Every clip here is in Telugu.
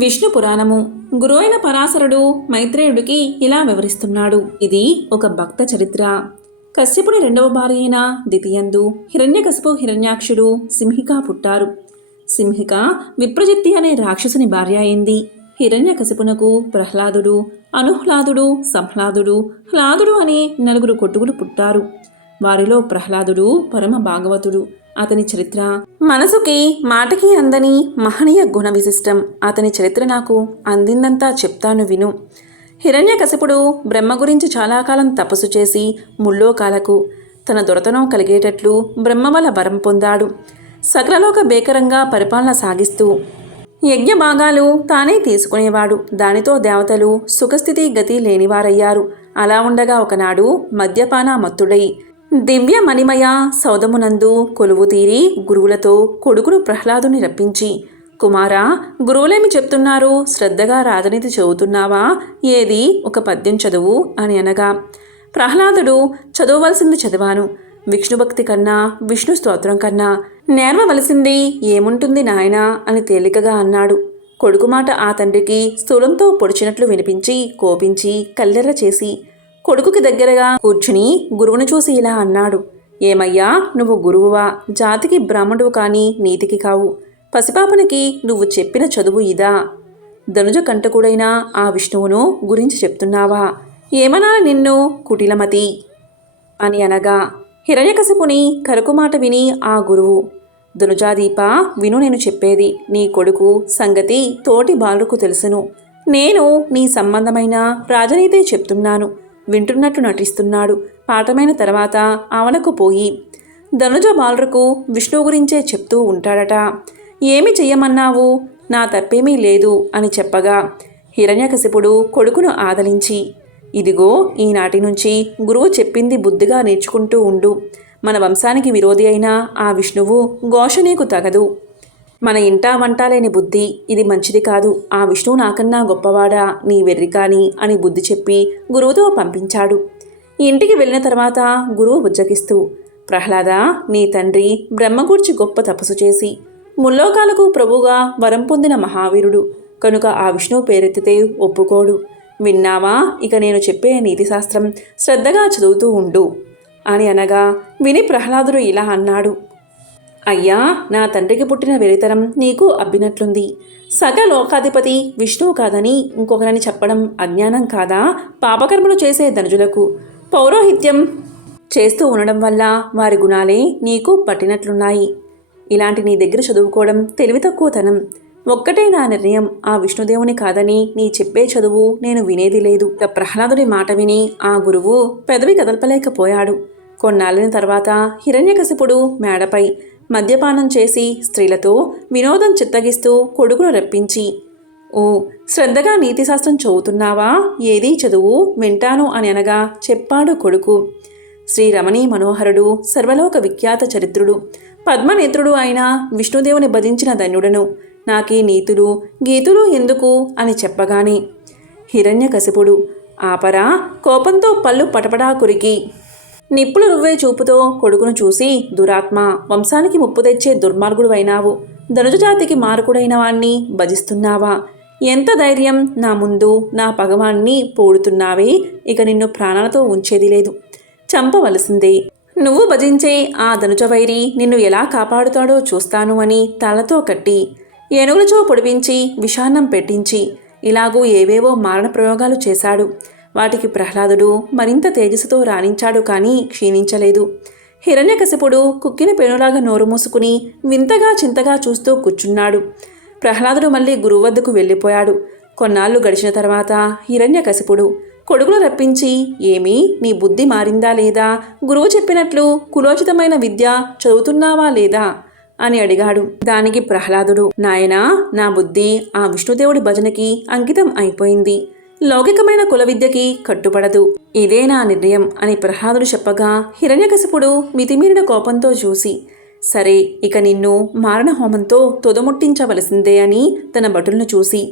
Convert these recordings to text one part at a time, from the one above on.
విష్ణు పురాణము. గురువు అయిన పరాశరుడు మైత్రేయుడికి ఇలా వివరిస్తున్నాడు. ఇది ఒక భక్త చరిత్ర. కశ్యపుని రెండవ భార్య అయిన దితియందు హిరణ్యకశిపు హిరణ్యాక్షుడు సింహిక పుట్టారు. సింహిక విప్రజిత్తి అనే రాక్షసుని భార్య అయింది. హిరణ్యకశిపునకు ప్రహ్లాదుడు, అనుహ్లాదుడు, సంహ్లాదుడు, హ్లాదుడు అనే నలుగురు కొట్టుకులు పుట్టారు. వారిలో ప్రహ్లాదుడు పరమ భాగవతుడు. అతని చరిత్ర మనసుకి మాటకి అందని మహనీయ గుణ విశిష్టం. అతని చరిత్ర నాకు అందిందంతా చెప్తాను విను. హిరణ్యకశిపుడు బ్రహ్మ గురించి చాలా కాలం తపస్సు చేసి ముల్లోకాలకు తన దొరతనం కలిగేటట్లు బ్రహ్మ వల్ల వరం పొందాడు. సకలలోక బేకరంగా పరిపాలన సాగిస్తూ యజ్ఞ భాగాలు తానే తీసుకునేవాడు. దానితో దేవతలు సుఖస్థితి గతి లేనివారయ్యారు. అలా ఉండగా ఒకనాడు మద్యపాన మత్తుడై దివ్య మణిమయ సౌదమునందు కొలువు తీరి గురువులతో కొడుకును ప్రహ్లాదుని రప్పించి, కుమారా, గురువులేమి చెప్తున్నారు? శ్రద్ధగా రాజనీతి చదువుతున్నావా? ఏది ఒక పద్యం చదువు అని అనగా, ప్రహ్లాదుడు చదవవలసింది చదివాను. విష్ణుభక్తి కన్నా విష్ణు స్తోత్రం కన్నా నేర్వవలసింది ఏముంటుంది నాయనా అని తేలికగా అన్నాడు. కొడుకు మాట ఆ తండ్రికి స్థూలంతో పొడిచినట్లు వినిపించి కోపించి కల్లెర్ర చేసి కొడుకుకి దగ్గరగా కూర్చుని గురువును చూసి ఇలా అన్నాడు. ఏమయ్యా, నువ్వు గురువువా? జాతికి బ్రాహ్మణువు కాని నీతికి కావు. పసిపాపనికి నువ్వు చెప్పిన చదువు ఇదా? ధనుజ కంటకుడైన ఆ విష్ణువును గురించి చెప్తున్నావా? ఏమనా నిన్ను కుటిలమతి అని అనగా, హిరణ్యకశిపుని కరకు మాట విని ఆ గురువు, ధనుజాదీప, విను నేను చెప్పేది. నీ కొడుకు సంగతి తోటి బాలుకు తెలుసును. నేను నీ సంబంధమైన రాజనీతే చెప్తున్నాను. వింటున్నట్లు నటిస్తున్నాడు. పాఠమైన తర్వాత ఆవనకు పోయి ధనుజ బాలురకు విష్ణువు గురించే చెప్తూ ఉంటాడట. ఏమి చెయ్యమన్నావు? నా తప్పేమీ లేదు అని చెప్పగా, హిరణ్యకశిపుడు కొడుకును ఆదలించి, ఇదిగో, ఈనాటి నుంచి గురువు చెప్పింది బుద్ధిగా నేర్చుకుంటూ ఉండు. మన వంశానికి విరోధి అయిన ఆ విష్ణువు ఘోష నీకు తగదు. మన ఇంటా వంట లేని బుద్ధి, ఇది మంచిది కాదు. ఆ విష్ణువు నాకన్నా గొప్పవాడా? నీ వెర్రి కాని అని బుద్ధి చెప్పి గురువుతో పంపించాడు. ఇంటికి వెళ్ళిన తర్వాత గురువు బుజ్జగిస్తూ, ప్రహ్లాద, నీ తండ్రి బ్రహ్మగూర్చి గొప్ప తపస్సు చేసి ముల్లోకాలకు ప్రభువుగా వరం పొందిన మహావీరుడు కనుక ఆ విష్ణువు పేరెత్తితే ఒప్పుకోడు. విన్నావా? ఇక నేను చెప్పే నీతిశాస్త్రం శ్రద్ధగా చదువుతూ ఉండు అని అనగా, విని ప్రహ్లాదుడు ఇలా అన్నాడు. అయ్యా, నా తండ్రికి పుట్టిన వెరితనం నీకు అబ్బినట్లుంది. సకలోకాధిపతి విష్ణువు కాదని ఇంకొకరని చెప్పడం అజ్ఞానం కాదా? పాపకర్మలు చేసే ధనుజులకు పౌరోహిత్యం చేస్తూ ఉండడం వల్ల వారి గుణాలే నీకు పట్టినట్లున్నాయి. ఇలాంటి నీ దగ్గర చదువుకోవడం తెలివి తక్కువతనం. ఒక్కటే నా నిర్ణయం, ఆ విష్ణుదేవుని కాదని నీ చెప్పే చదువు నేను వినేది లేదు. ప్రహ్లాదుడి మాట విని ఆ గురువు పెదవి కదల్పలేకపోయాడు. కొన్నాళ్ళని తర్వాత హిరణ్యకశిపుడు మేడపై మద్యపానం చేసి స్త్రీలతో వినోదం చిత్తగిస్తూ కొడుకును రప్పించి, ఓ, శ్రద్ధగా నీతిశాస్త్రం చదువుతున్నావా? ఏదీ చదువు, వింటాను అని అనగా చెప్పాడు కొడుకు. శ్రీ రమణీ మనోహరుడు, సర్వలోక విఖ్యాత చరిత్రుడు, పద్మనేత్రుడు అయిన విష్ణుదేవుని భజించిన ధన్యుడను. నాకీ నీతులు గీతులు ఎందుకు అని చెప్పగానే హిరణ్యకశిపుడు, ఆపరా, కోపంతో పళ్ళు పటపడా కొరికి నిప్పులు రువ్వే చూపుతో కొడుకును చూసి, దురాత్మ, వంశానికి ముప్పు తెచ్చే దుర్మార్గుడు అయినావు. ధనుజజాతికి మారకుడైన వాణ్ణి భజిస్తున్నావా? ఎంత ధైర్యం! నా ముందు నా పగవాన్ని పోడుతున్నావే. ఇక నిన్ను ప్రాణాలతో ఉంచేది లేదు, చంపవలసిందే. నువ్వు భజించే ఆ ధనుజవైరి నిన్ను ఎలా కాపాడుతాడో చూస్తాను అని తాళతో కట్టి ఏనుగులచో పొడిపించి విషాన్నం పెట్టించి ఇలాగూ ఏవేవో మారణ ప్రయోగాలు చేశాడు. వాటికి ప్రహ్లాదుడు మరింత తేజస్సుతో రాణించాడు కానీ క్షీణించలేదు. హిరణ్యకశిపుడు కుక్కిన పెనులాగా నోరు మూసుకుని వింతగా చింతగా చూస్తూ కూర్చున్నాడు. ప్రహ్లాదుడు మళ్ళీ గురువు వద్దకు వెళ్ళిపోయాడు. కొన్నాళ్ళు గడిచిన తర్వాత హిరణ్యకశిపుడు కొడుకును రప్పించి, ఏమీ, నీ బుద్ధి మారిందా లేదా? గురువు చెప్పినట్లు కులోచితమైన విద్య చదువుతున్నావా లేదా అని అడిగాడు. దానికి ప్రహ్లాదుడు, నాయనా, నా బుద్ధి ఆ విష్ణుదేవుడి భజనకి అంకితం అయిపోయింది. లౌకికమైన కుల విద్యకి కట్టుపడదు. ఇదే నా నిర్ణయం అని ప్రహ్లాదుడు చెప్పగా, హిరణ్యకశిపుడు మితిమీరిన కోపంతో చూసి, సరే, ఇక నిన్ను మారణ హోమంతో తొదముట్టించవలసిందే అని తన భటులను చూసి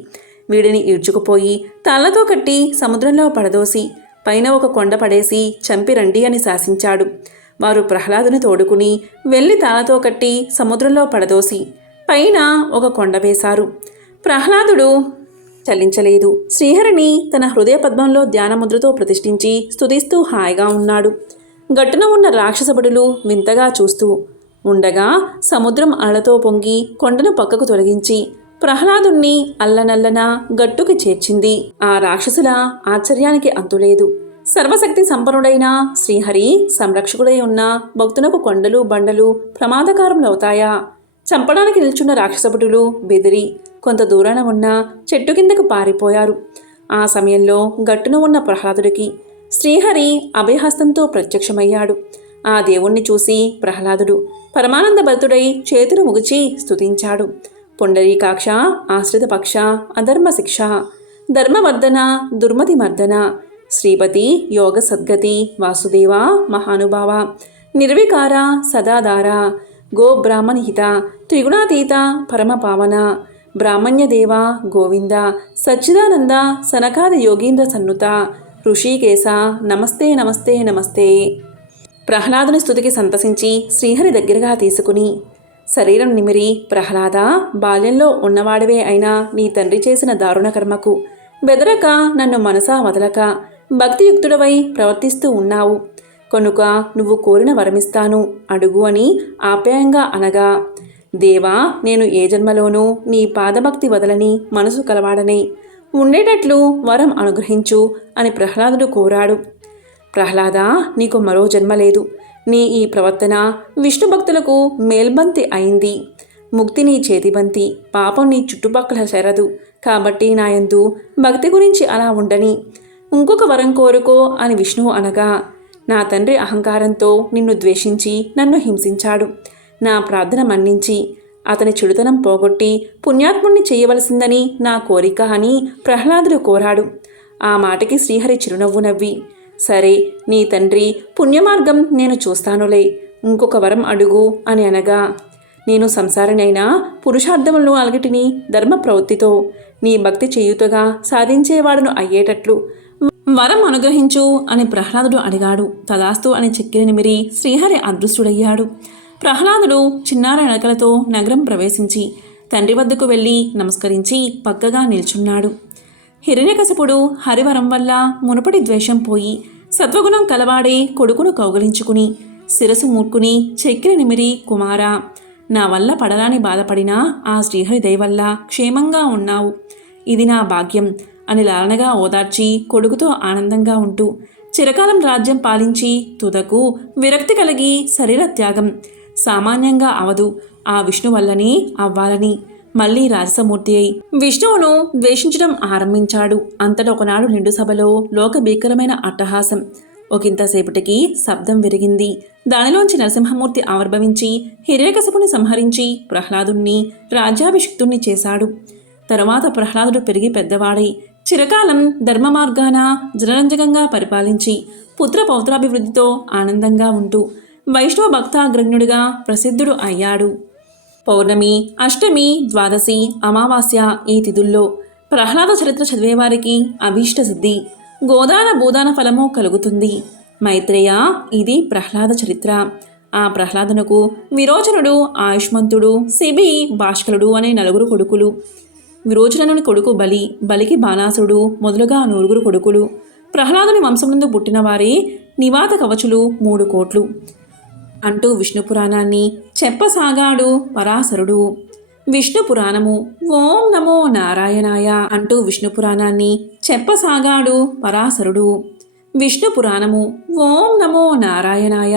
వీడిని ఈడ్చుకుపోయి తాళ్లతో కట్టి సముద్రంలో పడదోసి పైన ఒక కొండ పడేసి చంపిరండి అని శాసించాడు. వారు ప్రహ్లాదుని తోడుకుని వెళ్ళి తాళ్లతో కట్టి సముద్రంలో పడదోసి పైన ఒక కొండ వేశారు. ప్రహ్లాదుడు చలించలేదు. శ్రీహరిని తన హృదయ పద్మంలో ధ్యానముద్రతో ప్రతిష్ఠించి స్తుతిస్తూ హాయిగా ఉన్నాడు. గట్టున ఉన్న రాక్షసభటులు వింతగా చూస్తూ ఉండగా సముద్రం అలతో పొంగి కొండను పక్కకు తొలగించి ప్రహ్లాదుణ్ణి అల్లనల్లన గట్టుకి చేర్చింది. ఆ రాక్షసుల ఆశ్చర్యానికి అంతులేదు. సర్వశక్తి సంపన్నుడైన శ్రీహరి సంరక్షకుడై ఉన్న భక్తునకు కొండలు బండలు ప్రమాదకారములవుతాయా? చంపడానికి నిల్చున్న రాక్షసభటులు బెదిరి కొంత దూరాన ఉన్న చెట్టు కిందకు పారిపోయారు. ఆ సమయంలో గట్టున ఉన్న ప్రహ్లాదుడికి శ్రీహరి అభయహస్తంతో ప్రత్యక్షమయ్యాడు. ఆ దేవుణ్ణి చూసి ప్రహ్లాదుడు పరమానంద భక్తుడై చేతులు ముగిచి స్తుతించాడు. పుండరీకాక్ష ఆశ్రిత పక్ష అధర్మ శిక్ష ధర్మవర్ధన దుర్మతి మర్దన శ్రీపతి యోగ సద్గతి వాసుదేవ మహానుభావ నిర్వికార సదాధార గో బ్రాహ్మణహిత త్రిగుణాతీత పరమపావన బ్రాహ్మణ్యదేవ గోవింద సచ్చిదానంద సనకాది యోగీంద్ర సన్నుత ఋషికేశ నమస్తే నమస్తే నమస్తే. ప్రహ్లాదుని స్తుతికి సంతసించి శ్రీహరి దగ్గరగా తీసుకుని శరీరం నిమిరి ప్రహ్లాద, బాల్యంలో ఉన్నవాడివే అయినా నీ తండ్రి చేసిన దారుణ కర్మకు బెదరక నన్ను మనసా వదలక భక్తియుక్తుడవై ప్రవర్తిస్తూ ఉన్నావు కనుక నువ్వు కోరిన వరమిస్తాను అడుగు అని ఆప్యాయంగా అనగా, దేవా, నేను ఏ జన్మలోనూ నీ పాదభక్తి వదలని మనసు కలవాడనే ఉండేటట్లు వరం అనుగ్రహించు అని ప్రహ్లాదుడు కోరాడు. ప్రహ్లాద, నీకు మరో జన్మ లేదు. నీ ఈ ప్రవర్తన విష్ణు భక్తులకు మేల్బంతి అయింది. ముక్తి నీ చేతిబంతి, పాపం నీ చుట్టుపక్కల శరదు. కాబట్టి నాయందు భక్తి గురించి అలా ఉండని ఇంకొక వరం కోరుకో అని విష్ణువు అనగా, నా తండ్రి అహంకారంతో నిన్ను ద్వేషించి నన్ను హింసించాడు. నా ప్రార్థన మన్నించి అతని చెడుతనం పోగొట్టి పుణ్యాత్ముణ్ణి చేయవలసిందని నా కోరిక అని ప్రహ్లాదుడు కోరాడు. ఆ మాటకి శ్రీహరి చిరునవ్వు నవ్వి, సరే, నీ తండ్రి పుణ్యమార్గం నేను చూస్తానులే, ఇంకొక వరం అడుగు అని అనగా, నేను సంసారినైనా పురుషార్థములను అలగటిని ధర్మ ప్రవృత్తితో నీ భక్తి చేయుతగా సాధించేవాడును అయ్యేటట్లు వరం అనుగ్రహించు అని ప్రహ్లాదుడు అడిగాడు. తదాస్తు అని చెక్కిలి నిమిరి శ్రీహరి అదృష్టుడయ్యాడు. ప్రహ్లాదుడు చిన్నార నడకలతో నగరం ప్రవేశించి తండ్రి వద్దకు వెళ్ళి నమస్కరించి పక్కగా నిల్చున్నాడు. హిరణ్యకశిపుడు హరివరం వల్ల మునుపటి ద్వేషం పోయి సత్వగుణం కలవాడే కొడుకును కౌగలించుకుని శిరసు మూర్కుని చెక్కిలి నిమిరి, కుమారా, నా వల్ల పడరాని బాధపడినా ఆ శ్రీహరి దయవల్ల క్షేమంగా ఉన్నావు, ఇది నా భాగ్యం అని లాలనగా ఓదార్చి కొడుకుతో ఆనందంగా ఉంటూ చిరకాలం రాజ్యం పాలించి తుదకు విరక్తి కలిగి శరీర త్యాగం సామాన్యంగా అవదు, ఆ విష్ణు వల్లనే అవ్వాలని మళ్లీ రాజసమూర్తి అయి విష్ణువును ద్వేషించడం ఆరంభించాడు. అంతటా ఒకనాడు నిండు సభలో లోక భీకరమైన అట్టహాసం. ఒకంతసేపటికి శబ్దం విరిగింది. దానిలోంచి నరసింహమూర్తి ఆవిర్భవించి హిరణ్యకశిపుని సంహరించి ప్రహ్లాదుణ్ణి రాజ్యాభిషిక్తుణ్ణి చేశాడు. తరువాత ప్రహ్లాదుడు పెరిగి పెద్దవాడై చిరకాలం ధర్మ మార్గాన జనరంజకంగా పరిపాలించి పుత్ర పౌత్రాభివృద్ధితో ఆనందంగా ఉంటూ వైష్ణవ భక్తాగ్రజ్ఞుడిగా ప్రసిద్ధుడు అయ్యాడు. పౌర్ణమి, అష్టమి, ద్వాదశి, అమావాస్య ఈ తిథుల్లో ప్రహ్లాద చరిత్ర చదివేవారికి అభీష్ట సిద్ధి, గోదాన భూదాన ఫలము కలుగుతుంది. మైత్రేయ, ఇది ప్రహ్లాద చరిత్ర. ఆ ప్రహ్లాదునకు విరోచనుడు, ఆయుష్మంతుడు, శిబి, భాష్కలుడు అనే 4 కొడుకులు. విరోచనుని కొడుకు బలి, బలికి బాణాసురుడు మొదలుగా 9 కొడుకులు. ప్రహ్లాదుని వంశం నుండి పుట్టిన వారే నివాత కవచులు 3 కోట్లు అంటూ విష్ణు పురాణాన్ని చెప్పసాగాడు పరాశరుడు. విష్ణు పురాణము ఓం నమో నారాయణాయ అంటూ విష్ణు పురాణాన్ని చెప్పసాగాడు పరాశరుడు. విష్ణు పురాణము ఓం నమో నారాయణాయ.